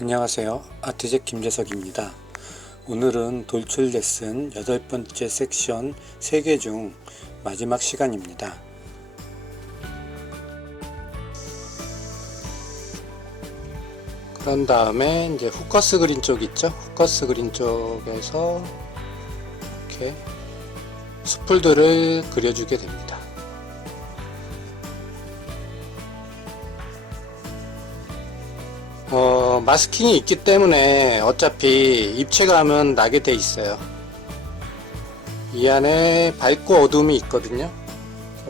안녕하세요. 아트잭 김재석입니다. 오늘은 돌출 레슨 8번째 섹션 3개 중 마지막 시간입니다. 그런 다음에 이제 후커스 그린 쪽 있죠? 후커스 그린 쪽에서 이렇게 수풀들을 그려주게 됩니다. 마스킹이 있기 때문에 어차피 입체감은 나게 돼 있어요. 이 안에 밝고 어둠이 있거든요.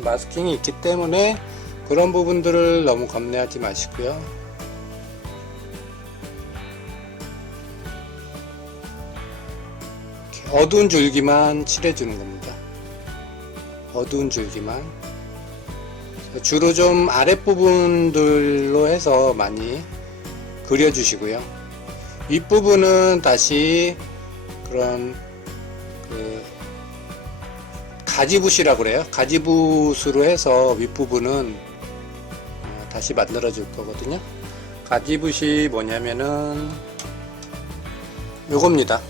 마스킹이 있기 때문에 그런 부분들을 너무 겁내하지 마시고요. 이렇게 어두운 줄기만 칠해주는 겁니다. 어두운 줄기만. 주로 좀 아랫부분들로 해서 많이 그려주시고요. 윗부분은 다시 그런 가지붓이라고 그래요. 가지붓으로 해서 윗부분은 다시 만들어 줄 거거든요. 가지붓이 뭐냐면은 요겁니다.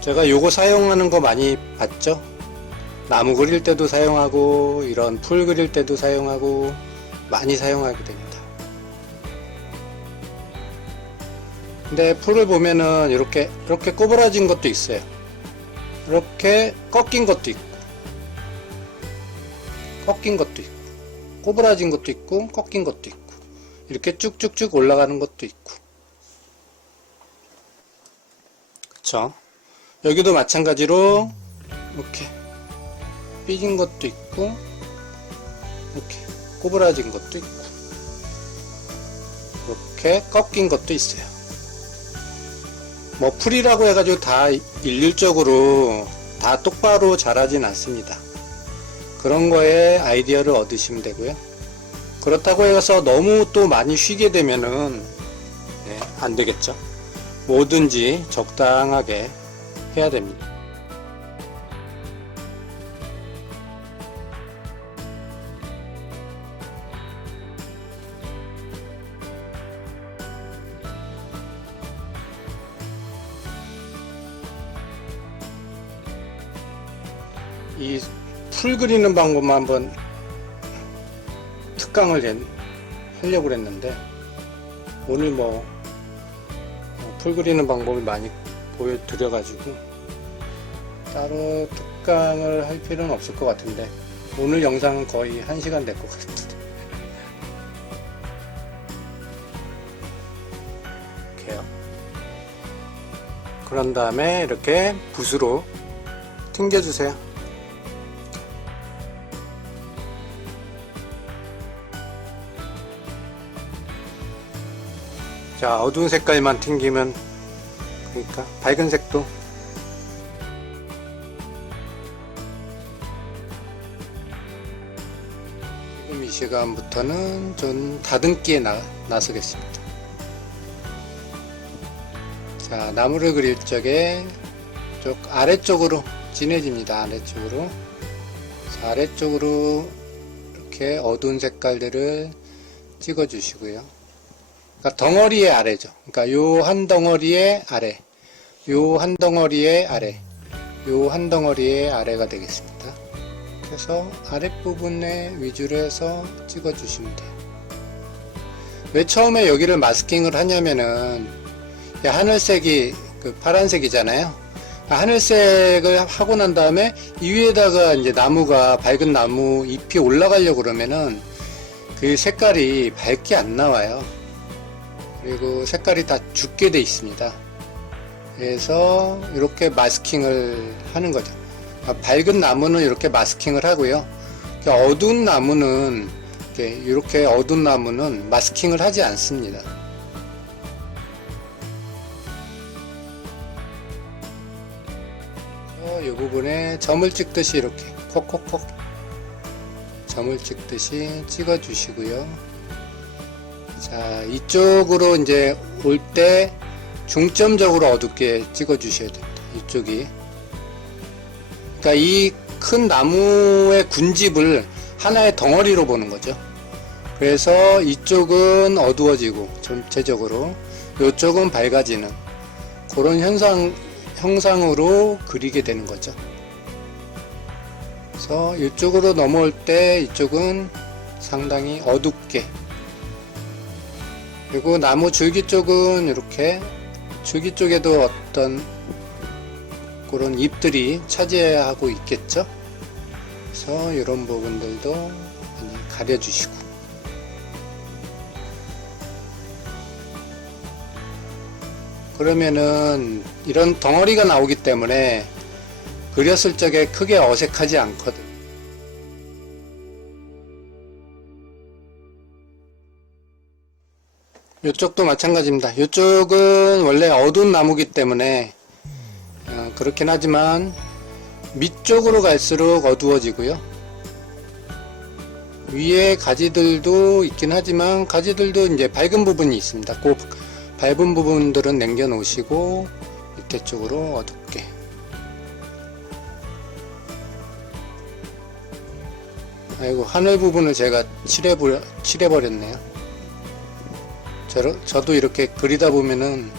제가 요거 사용하는 거 많이 봤죠. 나무 그릴 때도 사용하고 이런 풀 그릴 때도 사용하고 많이 사용하게 됩니다. 근데 풀을 보면은 이렇게 꼬부라진 것도 있어요. 이렇게 꺾인 것도 있고 꼬부라진 것도 있고 꺾인 것도 있고 이렇게 쭉쭉쭉 올라가는 것도 있고, 그쵸? 여기도 마찬가지로 이렇게 삐진 것도 있고 이렇게 꼬부라진 것도 있고 이렇게 꺾인 것도 있어요. 뭐 풀이라고 해가지고 다 일률적으로 다 똑바로 자라진 않습니다. 그런 거에 아이디어를 얻으시면 되고요. 그렇다고 해서 너무 또 많이 쉬게 되면은 안 되겠죠. 뭐든지 적당하게 해야 됩니다. 이 풀 그리는 방법만 한번 특강을 하려고 했는데 오늘 풀 그리는 방법을 많이 보여드려 가지고 따로 특강을 할 필요는 없을 것 같은데 오늘 영상은 거의 1시간 될 것 같은데 이렇게요. 그런 다음에 이렇게 붓으로 튕겨주세요. 자, 어두운 색깔만 튕기면, 그러니까 밝은 색도 지금 이 시간부터는 좀 다듬기에 나서겠습니다. 자, 나무를 그릴 적에 쪽 아래쪽으로 진해집니다. 아래쪽으로. 자, 아래쪽으로 이렇게 어두운 색깔들을 찍어 주시고요. 그러니까 덩어리의 아래죠. 그러니까 요 한 덩어리의 아래, 요 한 덩어리의 아래, 요 한 덩어리의 아래가 되겠습니다. 그래서 아랫부분에 위주로 해서 찍어 주시면 돼요. 왜 처음에 여기를 마스킹을 하냐면은 하늘색이 파란색이잖아요. 하늘색을 하고 난 다음에 이 위에다가 이제 나무가 밝은 나무 잎이 올라가려고 그러면은 그 색깔이 밝게 안 나와요. 그리고 색깔이 다 죽게 돼 있습니다. 그래서 이렇게 마스킹을 하는 거죠. 밝은 나무는 이렇게 마스킹을 하고요. 어두운 나무는 이렇게 어두운 나무는 마스킹을 하지 않습니다. 이 부분에 점을 찍듯이 이렇게 콕콕콕 점을 찍듯이 찍어 주시고요. 자, 이쪽으로 이제 올 때 중점적으로 어둡게 찍어 주셔야 됩니다. 이쪽이. 그러니까 이 큰 나무의 군집을 하나의 덩어리로 보는 거죠. 그래서 이쪽은 어두워지고 전체적으로 이쪽은 밝아지는 그런 형상으로 그리게 되는 거죠. 그래서 이쪽으로 넘어올 때 이쪽은 상당히 어둡게, 그리고 나무 줄기 쪽은 이렇게 줄기 쪽에도 어떤 그런 잎들이 차지하고 있겠죠. 그래서 이런 부분들도 많이 가려주시고, 그러면은 이런 덩어리가 나오기 때문에 그렸을 적에 크게 어색하지 않거든. 이쪽도 마찬가지입니다. 이쪽은 원래 어두운 나무기 때문에 그렇긴 하지만 밑쪽으로 갈수록 어두워지고요. 위에 가지들도 있긴 하지만 가지들도 이제 밝은 부분이 있습니다. 그 밝은 부분들은 남겨 놓으시고 밑에 쪽으로 어둡게. 아이고, 하늘 부분을 제가 칠해버렸네요. 저도 이렇게 그리다 보면은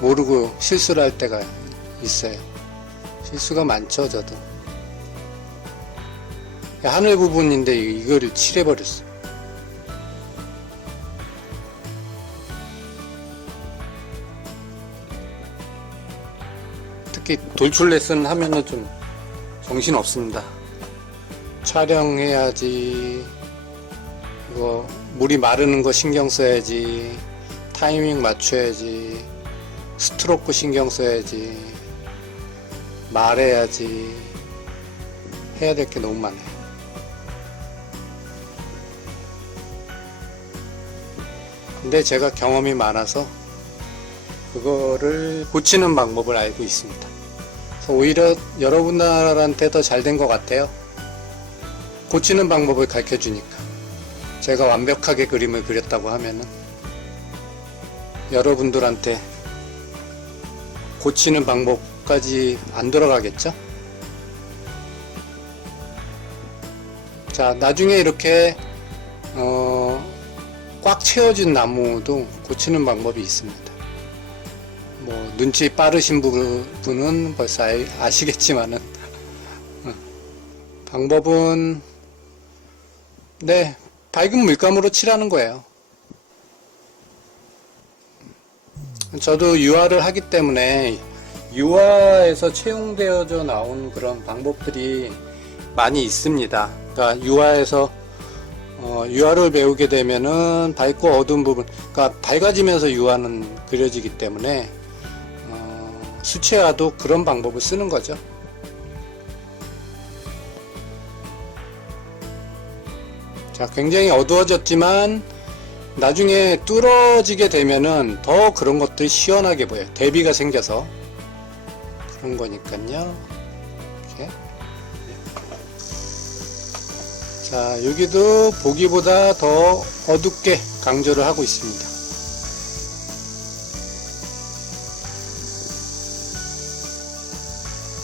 모르고 실수를 할 때가 있어요. 실수가 많죠, 저도. 하늘 부분인데 이거를 칠해버렸어. 특히 돌출 레슨 하면은 좀 정신 없습니다. 촬영해야지, 이거 물이 마르는 거 신경 써야지, 타이밍 맞춰야지, 스트로크 신경 써야지, 말해야지, 해야 될 게 너무 많아요. 근데 제가 경험이 많아서 그거를 고치는 방법을 알고 있습니다. 그래서 오히려 여러분들한테 더 잘 된 것 같아요. 고치는 방법을 가르쳐 주니까. 제가 완벽하게 그림을 그렸다고 하면은 여러분들한테 고치는 방법까지 안 들어가겠죠? 자, 나중에 이렇게 꽉 채워진 나무도 고치는 방법이 있습니다. 뭐 눈치 빠르신 분은 벌써 아시겠지만은 방법은 네, 밝은 물감으로 칠하는 거예요. 저도 유화를 하기 때문에 유화에서 채용되어져 나온 그런 방법들이 많이 있습니다. 그러니까 유화에서 유화를 배우게 되면은 밝고 어두운 부분, 그러니까 밝아지면서 유화는 그려지기 때문에 수채화도 그런 방법을 쓰는 거죠. 자, 굉장히 어두워졌지만 나중에 뚫어지게 되면은 더 그런 것들이 시원하게 보여요. 대비가 생겨서 그런 거니까요. 이렇게. 자, 여기도 보기보다 더 어둡게 강조를 하고 있습니다.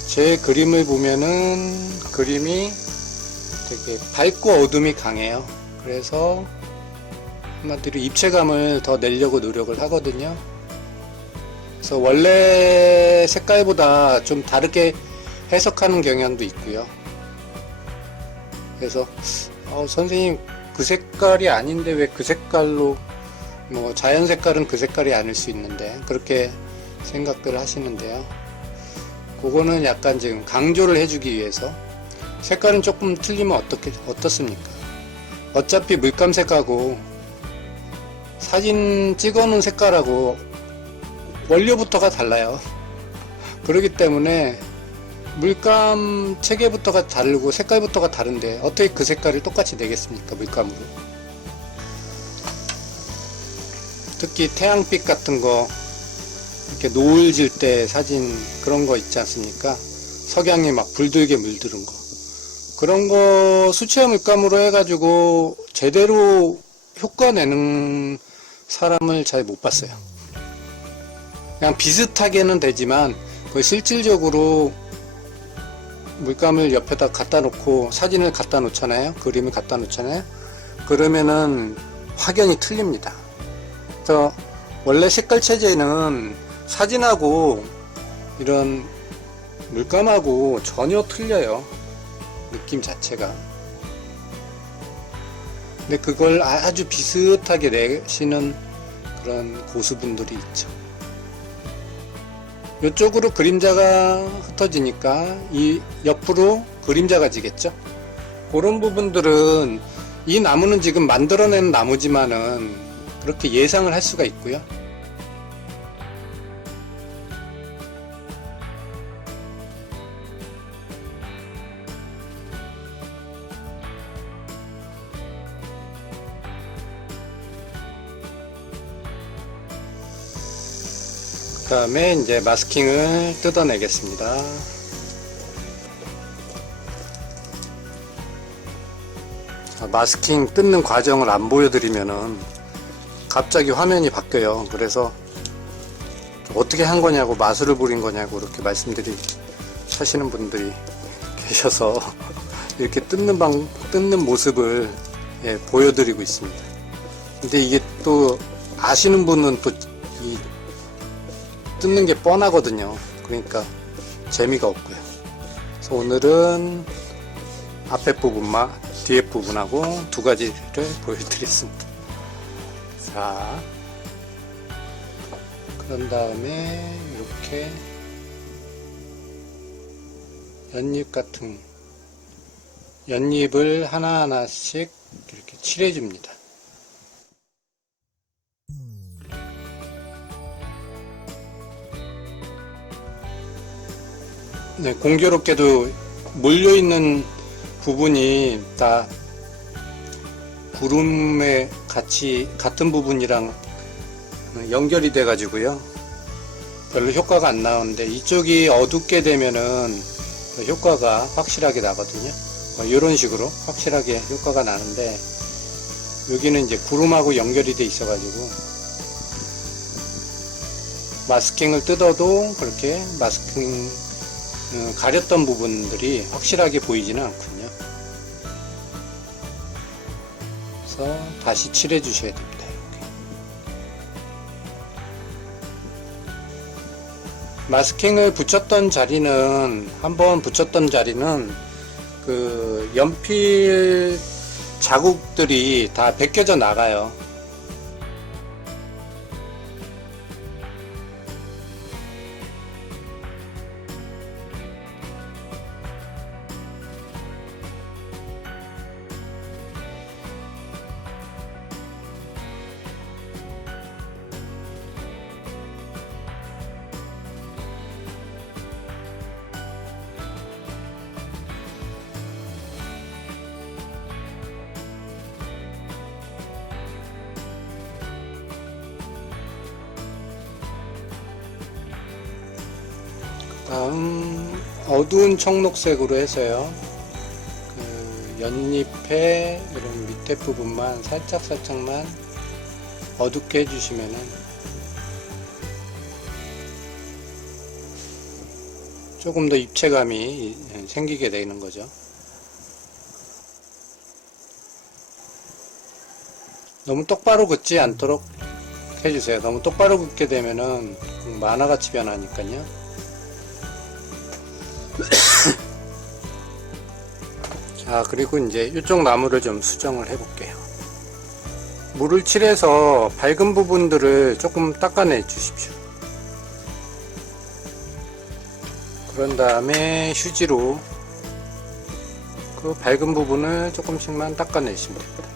제 그림을 보면은 그림이 되게 밝고 어둠이 강해요. 그래서 한마디로 입체감을 더 내려고 노력을 하거든요. 그래서 원래 색깔보다 좀 다르게 해석하는 경향도 있고요. 그래서 선생님 그 색깔이 아닌데 왜 그 색깔로, 뭐 자연 색깔은 그 색깔이 아닐 수 있는데 그렇게 생각들을 하시는데요. 그거는 약간 지금 강조를 해주기 위해서, 색깔은 조금 틀리면 어떻습니까? 어차피 물감색하고 사진 찍어놓은 색깔하고 원료부터가 달라요. 그렇기 때문에 물감 체계부터가 다르고 색깔부터가 다른데 어떻게 그 색깔을 똑같이 내겠습니까? 물감으로. 특히 태양빛 같은 거, 이렇게 노을 질 때 사진 그런 거 있지 않습니까? 석양이 막 불들게 물드는 거, 그런 거 수채화 물감으로 해가지고 제대로 효과 내는 사람을 잘 못 봤어요. 그냥 비슷하게는 되지만 그 실질적으로 물감을 옆에다 갖다 놓고 사진을 갖다 놓잖아요. 그림을 갖다 놓잖아요. 그러면은 확연히 틀립니다. 그래서 원래 색깔 체제는 사진하고 이런 물감하고 전혀 틀려요. 느낌 자체가. 근데 그걸 아주 비슷하게 내시는 그런 고수분들이 있죠. 이쪽으로 그림자가 흩어지니까 이 옆으로 그림자가 지겠죠. 그런 부분들은 이 나무는 지금 만들어낸 나무지만은 그렇게 예상을 할 수가 있고요. 그 다음에 이제 마스킹을 뜯어내겠습니다. 마스킹 뜯는 과정을 안 보여드리면은 갑자기 화면이 바뀌어요. 그래서 어떻게 한 거냐고, 마술을 부린 거냐고 이렇게 하시는 분들이 계셔서 이렇게 뜯는 모습을 보여드리고 있습니다. 근데 이게 또 아시는 분은 또 뜯는 게 뻔하거든요. 그러니까 재미가 없고요. 그래서 오늘은 앞에 부분만 뒤에 부분하고 두 가지를 보여드렸습니다. 자, 그런 다음에 이렇게 연잎을 하나하나씩 이렇게 칠해줍니다. 네, 공교롭게도 몰려있는 부분이 다 구름에 같은 부분이랑 연결이 돼 가지고요, 별로 효과가 안 나오는데 이쪽이 어둡게 되면은 효과가 확실하게 나거든요. 이런 식으로 확실하게 효과가 나는데, 여기는 이제 구름하고 연결이 돼 있어 가지고 마스킹을 뜯어도 그렇게 마스킹 가렸던 부분들이 확실하게 보이지는 않군요. 그래서 다시 칠해 주셔야 됩니다. 이렇게. 마스킹을 한번 붙였던 자리는 그 연필 자국들이 다 벗겨져 나가요. 다음 어두운 청록색으로 해서요, 그 연잎의 이런 밑에 부분만 살짝만 어둡게 해주시면은 조금 더 입체감이 생기게 되는 거죠. 너무 똑바로 긋지 않도록 해주세요. 너무 똑바로 긋게 되면은 만화같이 변하니까요. 자, 그리고 이제 이쪽 나무를 좀 수정을 해 볼게요. 물을 칠해서 밝은 부분들을 조금 닦아내 주십시오. 그런 다음에 휴지로 그 밝은 부분을 조금씩만 닦아내시면 됩니다.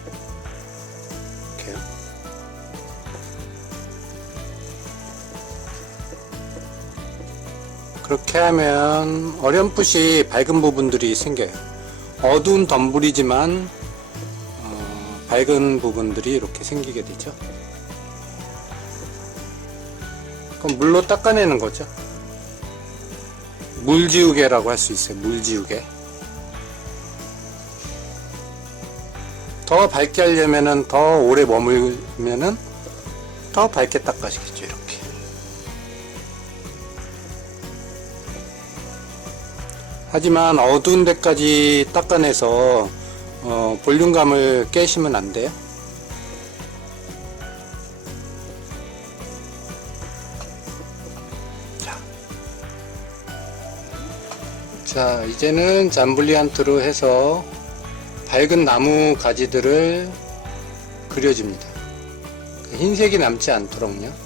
이렇게요. 그렇게 하면 어렴풋이 밝은 부분들이 생겨요. 어두운 덤불이지만 밝은 부분들이 이렇게 생기게 되죠. 그럼 물로 닦아내는 거죠. 물지우개라고 할 수 있어요. 물지우개. 더 밝게 하려면은, 더 오래 머물면은 더 밝게 닦아시겠죠. 이렇게. 하지만 어두운 데까지 닦아내서 볼륨감을 깨시면 안 돼요. 자, 이제는 잠블리안트로 해서 밝은 나무 가지들을 그려줍니다. 흰색이 남지 않도록요.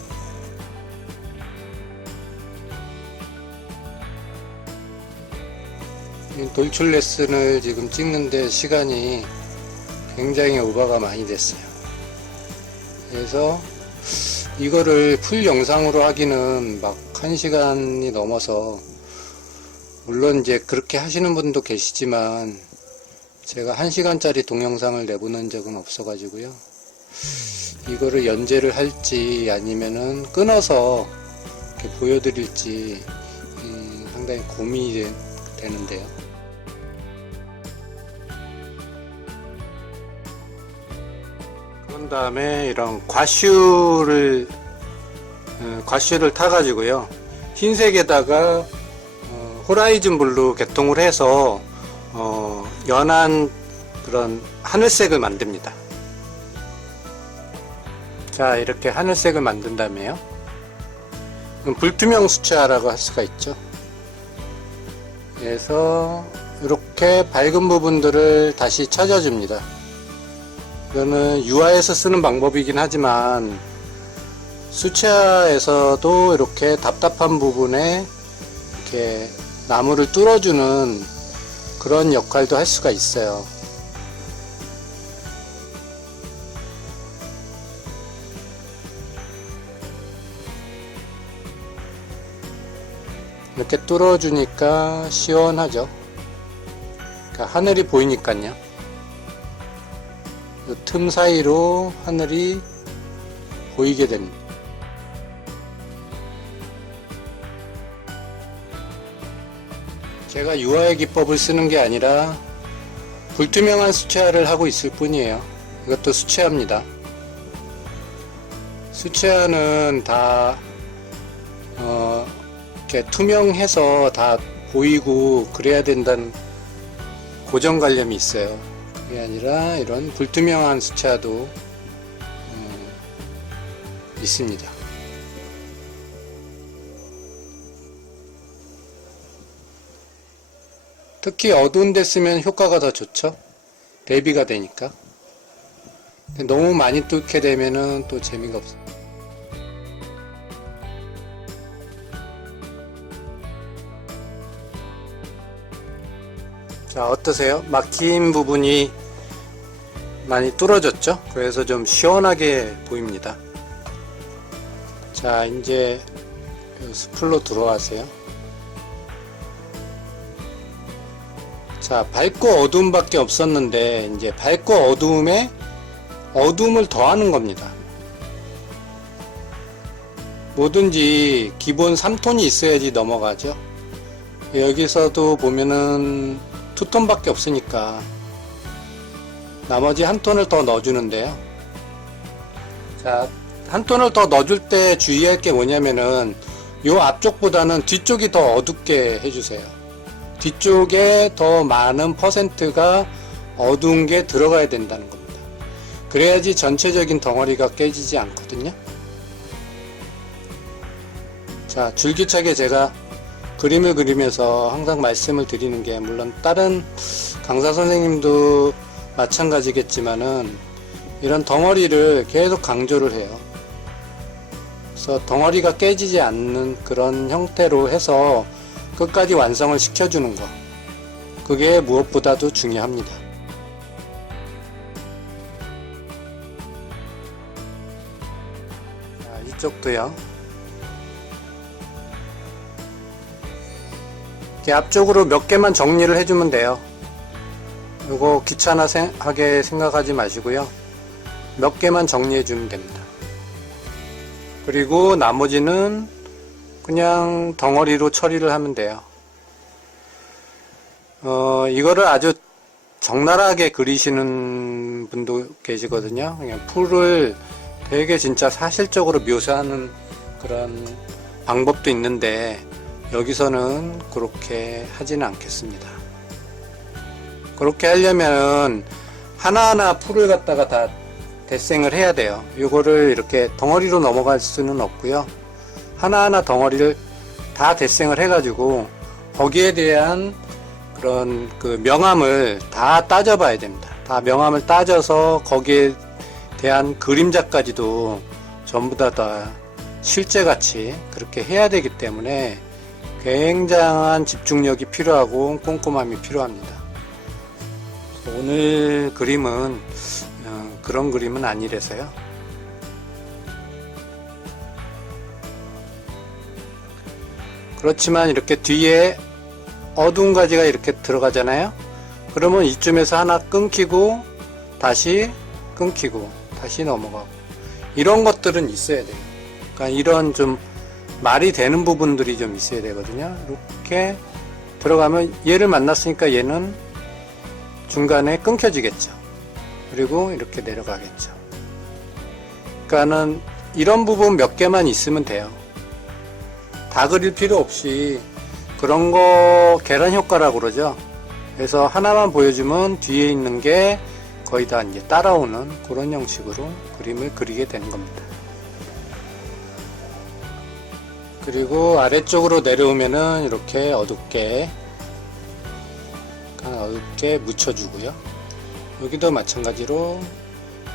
돌출 레슨을 지금 찍는데 시간이 굉장히 오버가 많이 됐어요. 그래서 이거를 풀 영상으로 하기는 막 1시간이 넘어서, 물론 이제 그렇게 하시는 분도 계시지만 제가 1시간짜리 동영상을 내보낸 적은 없어 가지고요. 이거를 연재를 할지 아니면은 끊어서 이렇게 보여드릴지 상당히 고민이 되는데요. 그런 다음에 이런 과슈를 타가지고요. 흰색에다가 호라이즌 블루 개통을 해서 연한 그런 하늘색을 만듭니다. 자, 이렇게 하늘색을 만든 다음에요. 불투명 수채화라고 할 수가 있죠. 그래서 이렇게 밝은 부분들을 다시 찾아줍니다. 이거는 유화에서 쓰는 방법이긴 하지만 수채화에서도 이렇게 답답한 부분에 이렇게 나무를 뚫어주는 그런 역할도 할 수가 있어요. 이렇게 뚫어주니까 시원하죠. 그러니까 하늘이 보이니까요. 이 틈 사이로 하늘이 보이게 됩니다. 제가 유화의 기법을 쓰는 게 아니라 불투명한 수채화를 하고 있을 뿐이에요. 이것도 수채화입니다. 수채화는 다 이렇게 투명해서 다 보이고 그래야 된다는 고정관념이 있어요. 그게 아니라 이런 불투명한 수채화도 있습니다. 특히 어두운 데 쓰면 효과가 더 좋죠. 대비가 되니까. 근데 너무 많이 뚫게 되면은 또 재미가 없어요. 자, 어떠세요? 막힌 부분이 많이 뚫어졌죠? 그래서 좀 시원하게 보입니다. 자, 이제 숲으로 들어가세요. 자, 밝고 어두움밖에 없었는데 이제 밝고 어두움에 어두움을 더하는 겁니다. 뭐든지 기본 3톤이 있어야지 넘어가죠. 여기서도 보면은 2톤밖에 없으니까 나머지 1톤을 더 넣어주는데요. 자, 1톤을 더 넣어줄 때 주의할 게 뭐냐면은 요 앞쪽보다는 뒤쪽이 더 어둡게 해주세요. 뒤쪽에 더 많은 퍼센트가 어두운 게 들어가야 된다는 겁니다. 그래야지 전체적인 덩어리가 깨지지 않거든요. 자, 줄기차게 제가 그림을 그리면서 항상 말씀을 드리는 게, 물론 다른 강사 선생님도 마찬가지겠지만은 이런 덩어리를 계속 강조를 해요. 그래서 덩어리가 깨지지 않는 그런 형태로 해서 끝까지 완성을 시켜주는 거, 그게 무엇보다도 중요합니다. 자, 이쪽도요. 이렇게 앞쪽으로 몇 개만 정리를 해주면 돼요. 이거 귀찮아하게 생각하지 마시고요. 몇 개만 정리해주면 됩니다. 그리고 나머지는 그냥 덩어리로 처리를 하면 돼요. 이거를 아주 적나라하게 그리시는 분도 계시거든요. 그냥 풀을 되게 진짜 사실적으로 묘사하는 그런 방법도 있는데 여기서는 그렇게 하지는 않겠습니다. 그렇게 하려면 하나하나 풀을 갖다가 다 데생을 해야 돼요. 이거를 이렇게 덩어리로 넘어갈 수는 없고요. 하나하나 덩어리를 다 데생을 해가지고 거기에 대한 그런 그 명암을 다 따져봐야 됩니다. 다 명암을 따져서 거기에 대한 그림자까지도 전부 다 실제같이 그렇게 해야 되기 때문에 굉장한 집중력이 필요하고 꼼꼼함이 필요합니다. 오늘 그림은 그런 그림은 아니라서요. 그렇지만 이렇게 뒤에 어두운 가지가 이렇게 들어가잖아요. 그러면 이쯤에서 하나 끊기고 다시 끊기고 다시 넘어가고 이런 것들은 있어야 돼요. 그러니까 이런 좀 말이 되는 부분들이 좀 있어야 되거든요. 이렇게 들어가면 얘를 만났으니까 얘는 중간에 끊겨지겠죠. 그리고 이렇게 내려가겠죠. 그러니까는 이런 부분 몇 개만 있으면 돼요. 다 그릴 필요 없이 그런 거 계란 효과라고 그러죠. 그래서 하나만 보여주면 뒤에 있는 게 거의 다 이제 따라오는 그런 형식으로 그림을 그리게 되는 겁니다. 그리고 아래쪽으로 내려오면은 이렇게 어둡게 묻혀주고요. 여기도 마찬가지로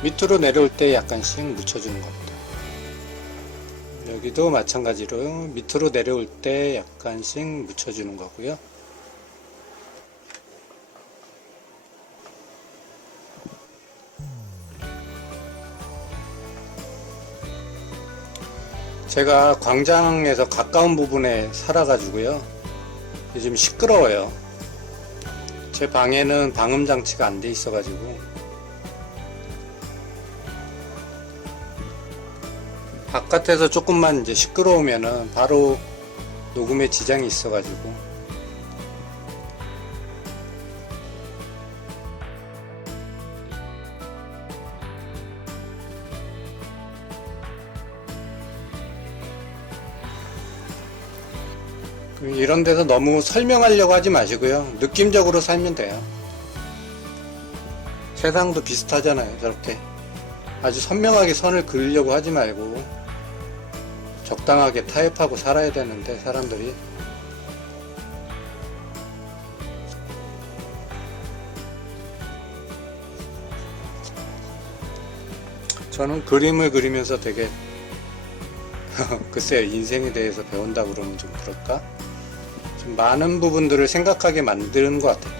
밑으로 내려올 때 약간씩 묻혀주는 겁니다. 여기도 마찬가지로 밑으로 내려올 때 약간씩 묻혀주는 거고요. 제가 광장에서 가까운 부분에 살아가지고요. 요즘 시끄러워요. 제 방에는 방음 장치가 안 돼 있어가지고 바깥에서 조금만 이제 시끄러우면은 바로 녹음에 지장이 있어가지고 이런 데서 너무 설명하려고 하지 마시고요. 느낌적으로 살면 돼요. 세상도 비슷하잖아요. 저렇게 아주 선명하게 선을 그리려고 하지 말고 적당하게 타협하고 살아야 되는데 사람들이 저는 그림을 그리면서 되게 글쎄요, 인생에 대해서 배운다 그러면 좀 그럴까? 좀 많은 부분들을 생각하게 만드는 것 같아요.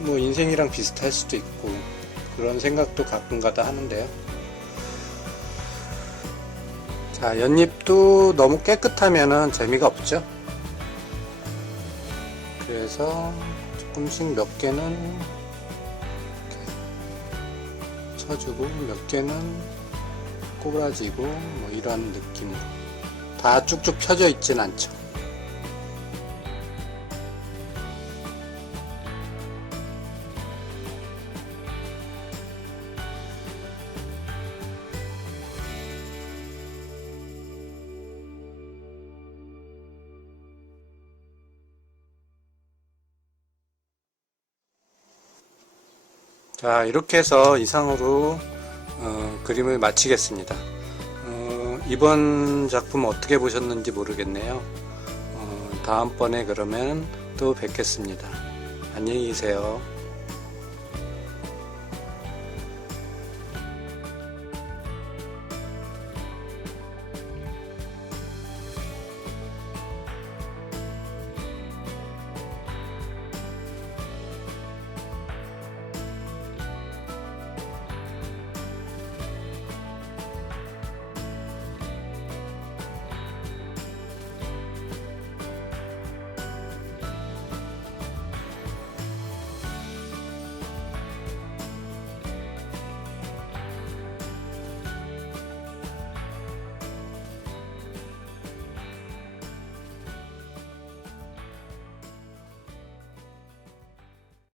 뭐 인생이랑 비슷할 수도 있고 그런 생각도 가끔가다 하는데요. 자, 연잎도 너무 깨끗하면은 재미가 없죠. 그래서 조금씩 몇 개는 쳐주고 몇 개는 꼬부라지고 뭐 이런 느낌으로 다 쭉쭉 펴져 있진 않죠. 자, 이렇게 해서 이상으로 그림을 마치겠습니다. 이번 작품 어떻게 보셨는지 모르겠네요. 다음번에 그러면 또 뵙겠습니다. 안녕히 계세요.